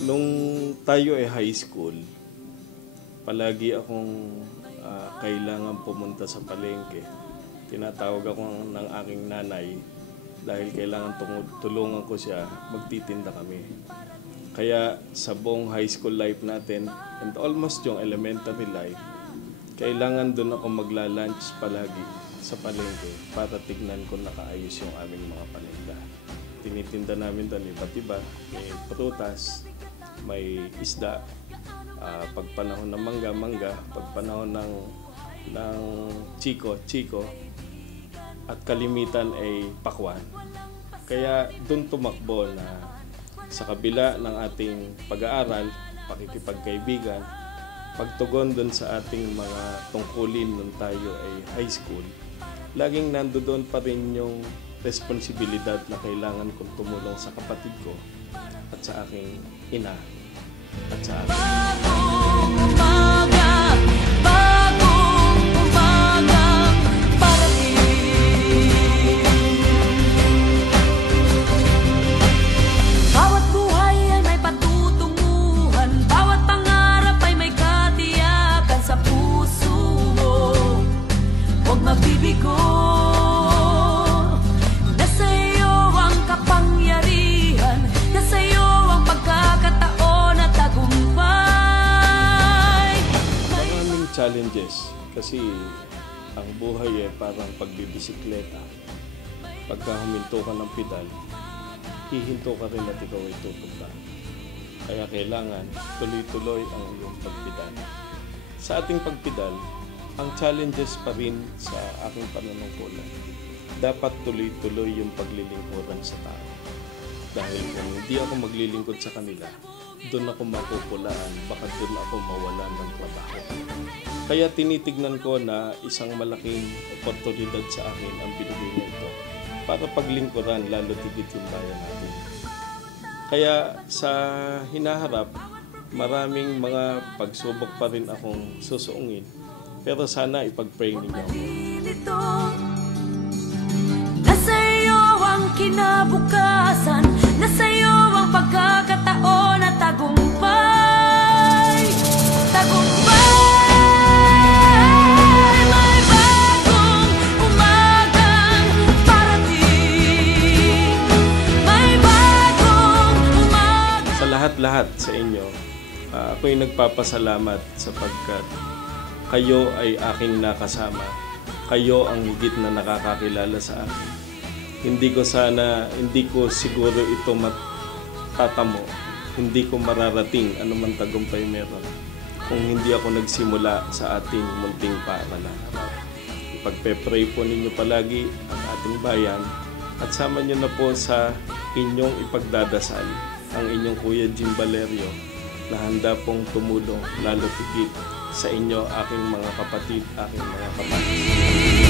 Nung tayo ay high school, palagi akong kailangan pumunta sa palengke. Tinatawag ako ng aking nanay dahil kailangan tulungan ko siya, magtitinda kami. Kaya sa buong high school life natin and almost yung elementary life, kailangan doon ako magla-lunch palagi sa palengke para tignan ko nakaayos yung aming mga paninda. Tinitinda namin doon iba't iba, may prutas, may isda, pag panahon ng mangga, pag panahon ng chiko, at kalimitan ay pakwan. Kaya doon tumakbo na sa kabila ng ating pag-aaral, pakikipagkaibigan, pagtugon doon sa ating mga tungkulin nung tayo ay high school, laging nandoon pa rin yung responsibilidad na kailangan kong tumulong sa kapatid ko at sa aking ina at sa aking challenges kasi ang buhay ay parang pagbibisikleta. Pagka huminto ka ng pedal, hihinto ka rin at ikaw ay tutugda. Kaya kailangan tuloy-tuloy ang iyong pagpedal. Sa ating pagpedal, ang challenges pa rin sa aking panunungkulan. Dapat tuloy-tuloy yung paglilingkuran sa tao. Dahil kung hindi ako maglilingkod sa kanila, doon ako makukulaan, baka doon ako mawalan ng trabaho. Kaya tinitignan ko na isang malaking oportunidad sa akin ang binigay nito para paglingkuran lalo tigit yung bayan natin. Kaya sa hinaharap, maraming mga pagsubok pa rin akong susuungin. Pero sana ipag-pray ninyo. Nasa iyo ang kinabukasan, nasa iyo ang pagkakataon at tagumpay. Tagumpay! Lahat sa inyo, ako'y nagpapasalamat sapagkat kayo ay aking nakasama. Kayo ang higit na nakakakilala sa akin. Hindi ko siguro ito matatamo. Hindi ko mararating anuman tagumpay meron kung hindi ako nagsimula sa ating munting paaralan. Pagpe-pray po ninyo palagi ang ating bayan at sama nyo na po sa inyong ipagdadasal ang inyong Kuya Jim Valerio na handa pong tumulong lalo tigit sa inyo, aking mga kapatid, aking mga kapatid.